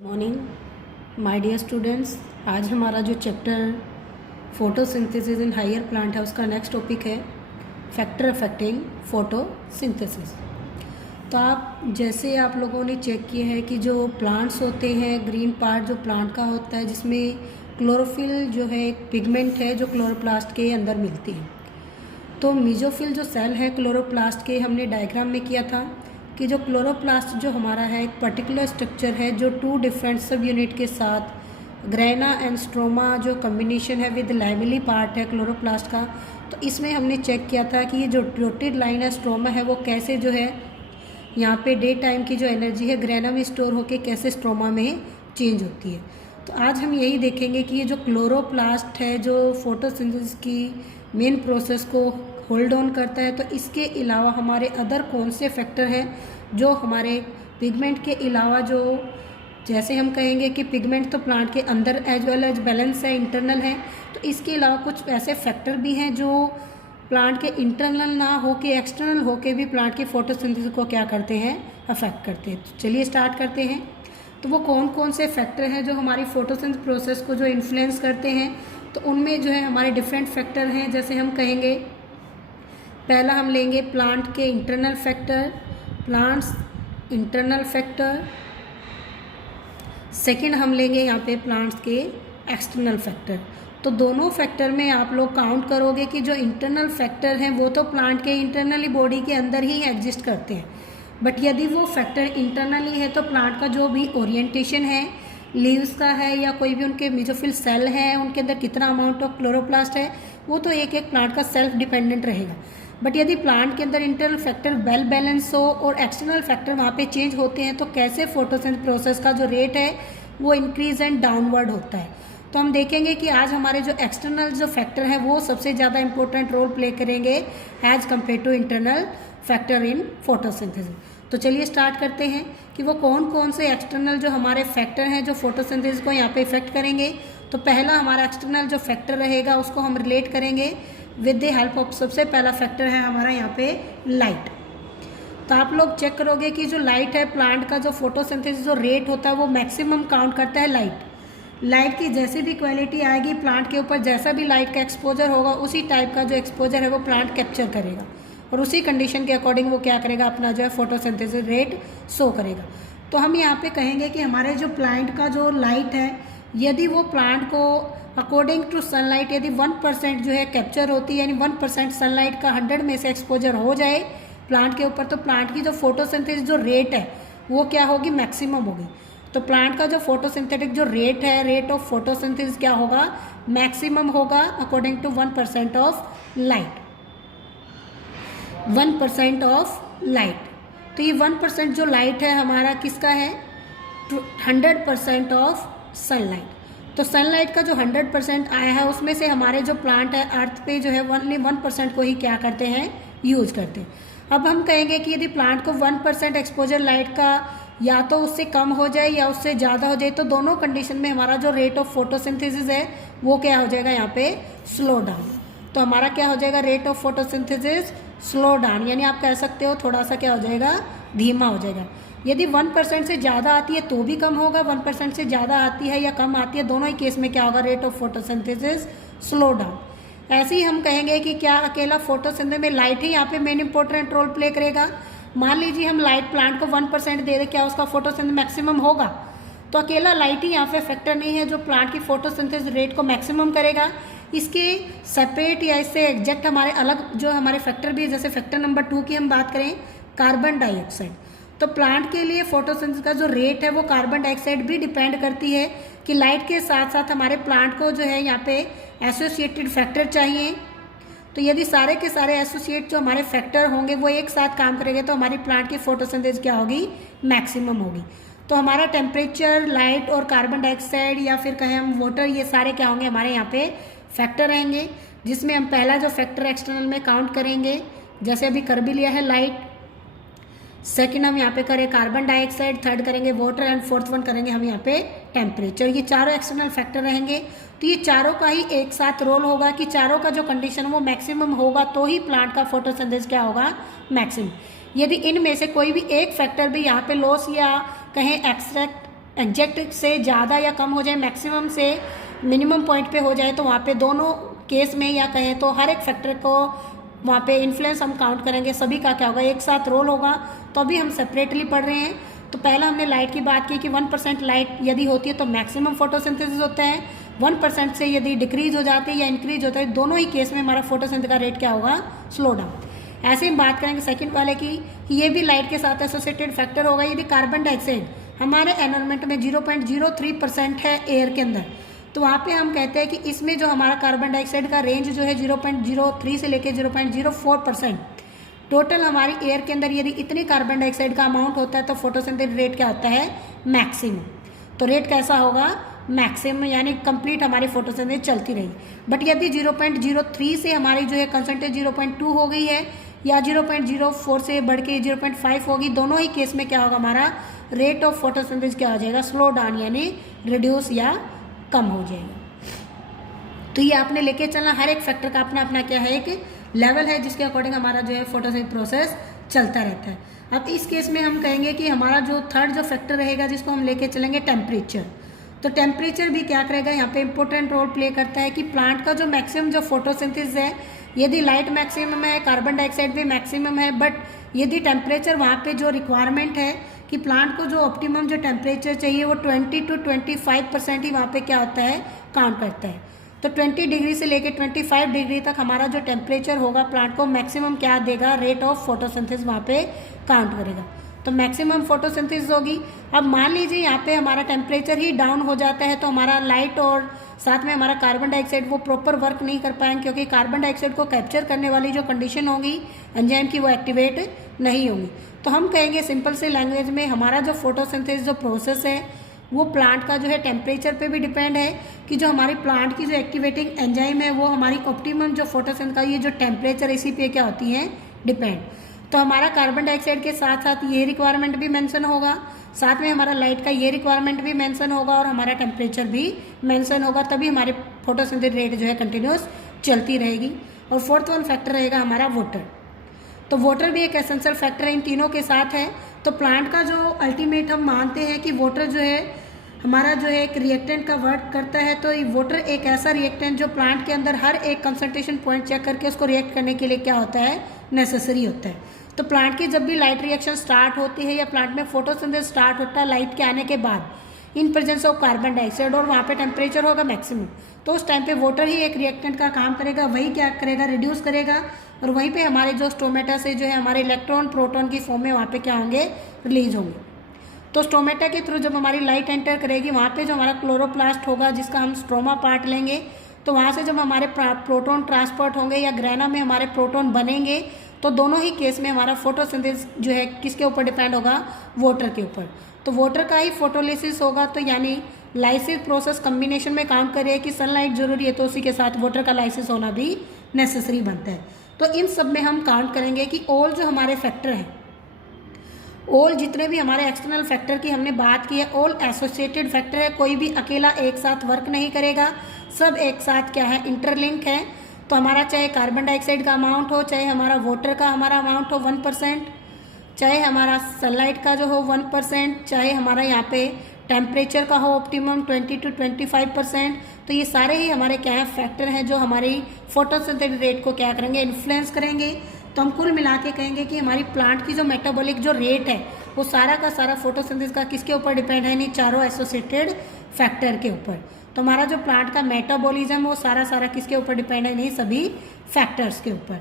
Morning my dear students. आज हमारा जो chapter photosynthesis in higher plant है उसका नेक्स्ट टॉपिक है फैक्टर अफेक्टिंग फोटोसिंथेसिस। तो जैसे आप लोगों ने चेक किया है कि जो प्लांट्स होते हैं, ग्रीन पार्ट जो प्लांट का होता है जिसमें क्लोरोफिल जो है एक पिगमेंट है जो क्लोरोप्लास्ट के अंदर मिलती है। तो मेसोफिल जो सेल है क्लोरोप्लास्ट के, हमने डायग्राम में किया था कि जो क्लोरोप्लास्ट जो हमारा है एक पर्टिकुलर स्ट्रक्चर है जो 2 डिफरेंट सब यूनिट के साथ ग्रेना एंड स्ट्रोमा जो कम्बिनेशन है विद लैमेली पार्ट है क्लोरोप्लास्ट का। तो इसमें हमने चेक किया था कि ये जो डॉटेड लाइन है स्ट्रोमा है वो कैसे जो है यहाँ पे डे टाइम की जो एनर्जी है ग्रेना में स्टोर होके कैसे स्ट्रोमा में चेंज होती है। तो आज हम यही देखेंगे कि ये जो क्लोरोप्लास्ट है जो फोटोसिंथेसिस की मेन प्रोसेस को होल्ड ऑन करता है, तो इसके अलावा हमारे अदर कौन से फैक्टर हैं जो हमारे पिगमेंट के अलावा जो जैसे हम कहेंगे कि पिगमेंट तो प्लांट के अंदर एज वेल एज बैलेंस है, इंटरनल है, तो इसके अलावा कुछ ऐसे फैक्टर भी हैं जो प्लांट के इंटरनल ना हो के एक्सटर्नल हो के भी प्लांट के फोटोसिंथेसिस को क्या करते हैं, अफेक्ट करते हैं। तो चलिए स्टार्ट करते हैं। तो वो कौन कौन से फैक्टर हैं जो हमारी फोटोसिंथेसिस प्रोसेस को जो इन्फ्लुएंस करते हैं। तो उनमें जो है हमारे डिफरेंट फैक्टर हैं। जैसे हम कहेंगे पहला हम लेंगे प्लांट के internal factor, plants internal factor. Second हम लेंगे यहाँ पे प्लांट्स के एक्सटर्नल फैक्टर। तो दोनों फैक्टर में आप लोग काउंट करोगे कि जो इंटरनल फैक्टर हैं वो तो प्लांट के इंटरनली बॉडी के अंदर ही एग्जिस्ट करते हैं, बट यदि वो फैक्टर इंटरनली है तो प्लांट का जो भी ओरिएंटेशन है, लीव्स का है या कोई भी उनके मेसोफिल सेल है, उनके अंदर कितना अमाउंट ऑफ क्लोरोप्लास्ट है, वो तो एक एक प्लांट का सेल्फ डिपेंडेंट रहेगा। बट यदि प्लांट के अंदर इंटरनल फैक्टर वेल बैलेंस हो और एक्सटर्नल फैक्टर वहाँ पे चेंज होते हैं तो कैसे फोटोसिंथेसिस प्रोसेस का जो रेट है वो इंक्रीज एंड डाउनवर्ड होता है। तो हम देखेंगे कि आज हमारे जो एक्सटर्नल जो फैक्टर है वो सबसे ज़्यादा इंपॉर्टेंट रोल प्ले करेंगे as compare to internal factor in photosynthesis. तो चलिए स्टार्ट करते हैं कि वो कौन कौन से एक्सटर्नल जो हमारे फैक्टर हैं जो फोटोसिंथेसिस को यहाँ पे इफेक्ट करेंगे। तो पहला हमारा एक्सटर्नल जो फैक्टर रहेगा उसको हम रिलेट करेंगे विद द हेल्प ऑफ, सबसे पहला फैक्टर है हमारा यहाँ पे लाइट। तो आप लोग चेक करोगे कि जो लाइट है प्लांट का जो फोटोसिंथेसिस जो रेट होता है वो मैक्सिमम काउंट करता है लाइट की जैसी भी क्वालिटी आएगी प्लांट के ऊपर, जैसा भी लाइट का एक्सपोजर होगा उसी टाइप का जो एक्सपोजर है वो प्लांट कैप्चर करेगा और उसी कंडीशन के अकॉर्डिंग वो क्या करेगा, अपना जो है फोटोसिंथेसिस रेट शो करेगा। तो हम यहाँ पे कहेंगे कि हमारे जो प्लांट का जो लाइट है यदि वो प्लांट को अकॉर्डिंग टू सनलाइट यदि 1% जो है कैप्चर होती है, यानी 1% सनलाइट का 100 में से एक्सपोजर हो जाए प्लांट के ऊपर, तो प्लांट की जो फोटोसिंथेसिस जो रेट है वो क्या होगी, मैक्सिमम होगी। तो प्लांट का जो फोटोसिंथेटिक जो रेट है, रेट ऑफ फोटोसिंथेसिस क्या होगा, मैक्सिमम होगा according to 1% of light, 1% of light. तो ये 1% जो लाइट है हमारा किसका है, 100% ऑफ सनलाइट। तो सनलाइट का जो 100% आया है उसमें से हमारे जो प्लांट है अर्थ पे जो है ओनली 1% को ही क्या करते हैं, यूज करते हैं। अब हम कहेंगे कि यदि प्लांट को 1% एक्सपोजर लाइट का या तो उससे कम हो जाए या उससे ज़्यादा हो जाए, तो दोनों कंडीशन में हमारा जो रेट ऑफ फोटोसिंथेसिस है वो क्या हो जाएगा, यहाँ पे स्लो डाउन। तो हमारा क्या हो जाएगा, rate of photosynthesis slow down, यानी आप कह सकते हो थोड़ा सा क्या हो जाएगा, धीमा हो जाएगा। यदि 1% से ज़्यादा आती है तो भी कम होगा, 1% से ज़्यादा आती है या कम आती है, दोनों ही केस में क्या होगा, rate of photosynthesis slow down. ऐसे ही हम कहेंगे कि क्या अकेला फोटोसिंथेसिस में लाइट ही यहाँ पे मेन इंपॉर्टेंट रोल प्ले करेगा। मान लीजिए हम लाइट प्लांट को 1% दे दें, क्या उसका फोटोसिंथेसिस मैक्सिमम होगा, तो अकेला लाइट ही यहाँ पे फैक्टर नहीं है जो प्लांट की फोटोसिंथेसिस रेट को मैक्सिमम करेगा। इसके सेपरेट या इससे एग्जैक्ट हमारे अलग जो हमारे फैक्टर भी है, जैसे फैक्टर नंबर 2 की हम बात करें, कार्बन डाइऑक्साइड। तो प्लांट के लिए फोटोसिंथेसिस का जो रेट है वो कार्बन डाइऑक्साइड भी डिपेंड करती है कि लाइट के साथ साथ हमारे प्लांट को जो है यहाँ पे एसोसिएटेड फैक्टर चाहिए। तो यदि सारे के सारे एसोसिएट जो हमारे फैक्टर होंगे वो एक साथ काम करेंगे तो हमारी प्लांट की फोटोसिंथेसिस क्या होगी, मैक्सिमम होगी। तो हमारा टेम्परेचर, लाइट और कार्बन डाइऑक्साइड या फिर कहें हम वाटर, ये सारे क्या होंगे, हमारे यहाँ पे फैक्टर रहेंगे, जिसमें हम पहला जो फैक्टर एक्सटर्नल में काउंट करेंगे, जैसे अभी कर भी लिया है लाइट, सेकंड हम यहाँ पे करें कार्बन डाइऑक्साइड, थर्ड करेंगे वाटर एंड फोर्थ वन करेंगे हम यहाँ पे टेम्परेचर। ये चारों एक्सटर्नल फैक्टर रहेंगे। तो ये चारों का ही एक साथ रोल होगा कि चारों का जो कंडीशन वो मैक्सिमम होगा तो ही प्लांट का फोटोसिंथेसिस क्या होगा, मैक्सिमम। यदि इनमें से कोई भी एक फैक्टर भी यहाँ पे लॉस या कहें एक्सट्रैक्ट एग्जैक्ट से ज़्यादा या कम हो जाए, मैक्सिमम से मिनिमम पॉइंट पे हो जाए, तो वहाँ पे दोनों केस में या कहें तो हर एक फैक्टर को वहाँ पे इन्फ्लुएंस हम काउंट करेंगे, सभी का क्या होगा एक साथ रोल होगा। तो अभी हम सेपरेटली पढ़ रहे हैं। तो पहला हमने लाइट की बात की कि 1% लाइट यदि होती है तो मैक्सिमम फोटोसिंथेसिस होता है, 1% से यदि डिक्रीज हो जाती है या इंक्रीज होता है, दोनों ही केस में हमारा फोटोसिंथेसिस का रेट क्या होगा, स्लो डाउन। ऐसे हम बात करेंगे सेकंड वाले की, ये भी लाइट के साथ एसोसिएटेड फैक्टर होगा। यदि कार्बन डाइऑक्साइड हमारे एनवायरनमेंट में 0.03% है एयर के अंदर, तो वहाँ पे हम कहते हैं कि इसमें जो हमारा कार्बन डाइऑक्साइड का रेंज जो है 0.03 से लेकर 0.04%, टोटल हमारी एयर के अंदर यदि इतनी कार्बन डाइऑक्साइड का अमाउंट होता है तो फोटोसिंथेसिस रेट क्या होता है, मैक्सिमम। तो रेट कैसा होगा, मैक्सिमम, यानी कंप्लीट हमारी फोटोसिंथेसिस चलती रही। बट यदि 0.03 से हमारी जो है कंसंट्रेट 0.2 हो गई है या 0.04 से बढ़ के 0.5 होगी, दोनों ही केस में क्या होगा, हमारा रेट ऑफ फोटोसिंथेसिस क्या हो जाएगा, स्लो डाउन, यानी रिड्यूस या कम हो जाएगा। तो ये आपने लेके चलना, हर एक फैक्टर का अपना अपना क्या है, एक लेवल है जिसके अकॉर्डिंग हमारा जो है फोटोसिंथेसिस प्रोसेस चलता रहता है। अब इस केस में हम कहेंगे कि हमारा जो थर्ड जो फैक्टर रहेगा जिसको हम लेके चलेंगे, टेम्परेचर। तो टेम्परेचर भी क्या करेगा, यहाँ पे इंपॉर्टेंट रोल प्ले करता है कि प्लांट का जो मैक्सिमम जो फोटोसिंथेसिस है, यदि लाइट मैक्सिमम है, कार्बन डाइऑक्साइड भी मैक्सिमम है, बट यदि टेम्परेचर वहाँ पे जो रिक्वायरमेंट है कि प्लांट को जो ऑप्टिमम जो टेम्परेचर चाहिए वो 20 to 25% ही वहाँ पे क्या होता है, काउंट करता है। तो 20 डिग्री से लेके 25 डिग्री तक हमारा जो टेम्परेचर होगा प्लांट को मैक्सिमम क्या देगा, रेट ऑफ फोटोसिंथेसिस वहाँ पे काउंट करेगा। तो मैक्सिमम फोटोसिंथेसिस होगी। अब मान लीजिए यहाँ पे हमारा टेम्परेचर ही डाउन हो जाता है तो हमारा लाइट और साथ में हमारा कार्बन डाइऑक्साइड वो प्रॉपर वर्क नहीं कर पाएंगे, क्योंकि कार्बन डाइऑक्साइड को कैप्चर करने वाली जो कंडीशन होगी एंजाइम की वो एक्टिवेट नहीं होगी। तो हम कहेंगे सिंपल से लैंग्वेज में, हमारा जो फोटोसिंथेसिस जो प्रोसेस है वो प्लांट का जो है टेम्परेचर पे भी डिपेंड है कि जो हमारी प्लांट की जो एक्टिवेटिंग एंजाइम है वो हमारी ऑप्टिमम जो फोटोसिंथेसिस का ये जो टेम्परेचर इसी पे क्या होती है, डिपेंड। तो हमारा कार्बन डाइऑक्साइड के साथ साथ ये रिक्वायरमेंट भी मेंशन होगा, साथ में हमारा लाइट का ये रिक्वायरमेंट भी मेंशन होगा और हमारा टेम्परेचर भी मेंशन होगा, तभी हमारी फोटोसिंथेसिस रेट जो है कंटिन्यूस चलती रहेगी। और फोर्थ वन फैक्टर रहेगा हमारा वाटर। तो वाटर भी एक एसेंशियल फैक्टर इन तीनों के साथ है। तो प्लांट का जो अल्टीमेट हम मानते हैं कि वाटर जो है हमारा जो है एक रिएक्टेंट का वर्क करता है। तो ये वाटर एक ऐसा रिएक्टेंट जो प्लांट के अंदर हर एक कंसंट्रेशन पॉइंट चेक करके उसको रिएक्ट करने के लिए क्या होता है, नेसेसरी होता है। तो प्लांट की जब भी लाइट रिएक्शन स्टार्ट होती है या प्लांट में फोटोसिंथेसिस स्टार्ट होता है लाइट के आने के बाद, in presence of carbon dioxide, और वहाँ पे टेम्परेचर होगा मैक्सिमम, तो उस टाइम पे वाटर ही एक रिएक्टेंट का काम करेगा, वही क्या करेगा, रिड्यूस करेगा, और वहीं पे हमारे जो स्टोमेटा से जो है हमारे इलेक्ट्रॉन प्रोटॉन की फॉर्म में वहाँ पे क्या होंगे, रिलीज होंगे। तो स्टोमेटा के थ्रू जब हमारी लाइट एंटर करेगी वहाँ पे जो हमारा क्लोरोप्लास्ट होगा जिसका हम स्ट्रोमा पार्ट लेंगे, तो वहाँ से जब हमारे प्रोटॉन ट्रांसपोर्ट होंगे या ग्रेना में हमारे प्रोटॉन बनेंगे, तो दोनों ही केस में हमारा फोटोसिंथेसिस जो है किसके ऊपर डिपेंड होगा, वाटर के ऊपर। तो वाटर का ही फोटोलिसिस होगा, तो यानी लाइसिस प्रोसेस कम्बिनेशन में काम करे कि सनलाइट जरूरी है तो उसी के साथ वाटर का लाइसिस होना भी नेसेसरी बनता है। तो इन सब में हम काउंट करेंगे कि ऑल जो हमारे फैक्टर हैं, ऑल जितने भी हमारे एक्सटर्नल फैक्टर की हमने बात की है, ऑल एसोसिएटेड फैक्टर है, कोई भी अकेला एक साथ वर्क नहीं करेगा, सब एक साथ क्या है, इंटरलिंक है। तो हमारा चाहे कार्बन डाइऑक्साइड का अमाउंट हो, चाहे हमारा वाटर का हमारा अमाउंट हो 1%, चाहे हमारा सनलाइट का जो हो 1%, चाहे हमारा यहाँ पे टेम्परेचर का हो ऑप्टिमम 20 to 25%, तो ये सारे ही हमारे क्या है, फैक्टर हैं जो हमारी फोटोसिंथेसिस रेट को क्या करेंगे, इन्फ्लुएंस करेंगे। तो हम कुल मिला के कहेंगे कि हमारी प्लांट की जो मेटाबॉलिक जो रेट है वो सारा का सारा फोटोसिंथेसिस का किसके ऊपर डिपेंड है, इन चारों एसोसिएटेड फैक्टर के ऊपर। तो हमारा जो प्लांट का मेटाबॉलिज्म वो सारा किसके ऊपर डिपेंड है, नहीं सभी फैक्टर्स के ऊपर।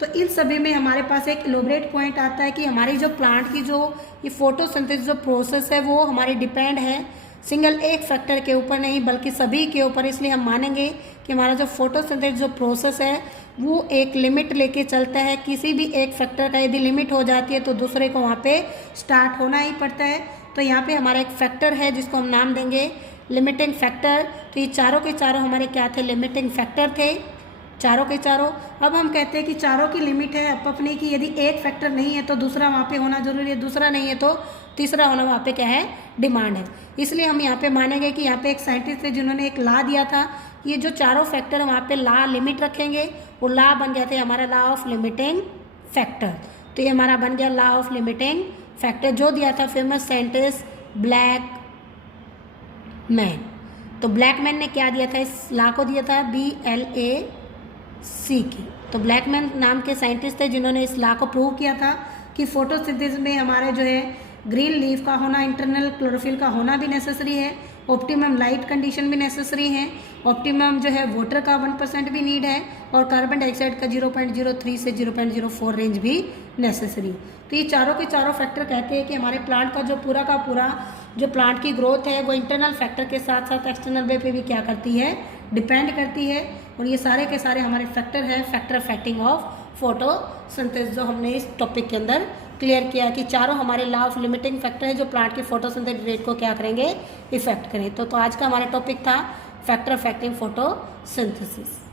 तो इन सभी में हमारे पास एक इलोबरेट पॉइंट आता है कि हमारी जो प्लांट की जो ये फोटोसिंथेसिस जो प्रोसेस है वो हमारी डिपेंड है सिंगल एक फैक्टर के ऊपर नहीं बल्कि सभी के ऊपर। इसलिए हम मानेंगे कि हमारा जो फोटोसिंथेसिस जो प्रोसेस है वो एक लिमिट लेके चलता है। किसी भी एक फैक्टर का यदि लिमिट हो जाती है तो दूसरे को वहाँ पे स्टार्ट होना ही पड़ता है। तो यहाँ पे हमारा एक फैक्टर है जिसको हम नाम देंगे लिमिटिंग फैक्टर। तो ये चारों के चारों हमारे क्या थे, लिमिटिंग फैक्टर थे, चारों के चारों। अब हम कहते हैं कि चारों की लिमिट है अपनी की, यदि एक फैक्टर नहीं है तो दूसरा वहाँ पे होना जरूरी है, दूसरा नहीं है तो तीसरा होना वहाँ पे क्या है, डिमांड है। इसलिए हम यहाँ पे मानेंगे कि यहाँ पे एक साइंटिस्ट थे जिन्होंने एक लॉ दिया था, ये जो चारों फैक्टर है वहाँ पे लॉ लिमिट रखेंगे, वो लॉ बन गया था हमारा लॉ ऑफ लिमिटिंग फैक्टर। तो ये हमारा बन गया लॉ ऑफ लिमिटिंग फैक्टर जो दिया था फेमस साइंटिस्ट ब्लैक, मैन। तो ब्लैकमैन ने क्या दिया था, इस लॉ को दिया था BLACK। तो ब्लैकमैन नाम के साइंटिस्ट थे जिन्होंने इस लॉ को प्रूव किया था कि फोटोसिंथेसिस में हमारे जो है ग्रीन लीफ का होना, इंटरनल क्लोरोफिल का होना भी नेसेसरी है, ऑप्टिमम लाइट कंडीशन भी नेसेसरी है, ऑप्टिमम जो है वाटर का 1% भी नीड है, और कार्बन डाइऑक्साइड का 0.03 से 0.04 रेंज भी नेसेसरी। तो ये चारों के चारों फैक्टर कहते हैं कि हमारे प्लांट का जो पूरा का पूरा जो प्लांट की ग्रोथ है वो इंटरनल फैक्टर के साथ साथ एक्सटर्नल वे पे भी क्या करती है, डिपेंड करती है। और ये सारे के सारे हमारे फैक्टर हैं, फैक्टर अफेक्टिंग ऑफ फोटोसिंथेसिस, जो हमने इस टॉपिक के अंदर क्लियर किया कि चारों हमारे लॉ ऑफ लिमिटिंग फैक्टर है जो प्लांट की फोटोसिंथेटिक रेट को क्या करेंगे, इफेक्ट करें। तो आज का हमारा टॉपिक था फैक्टर अफेक्टिंग फोटोसिंथेसिस।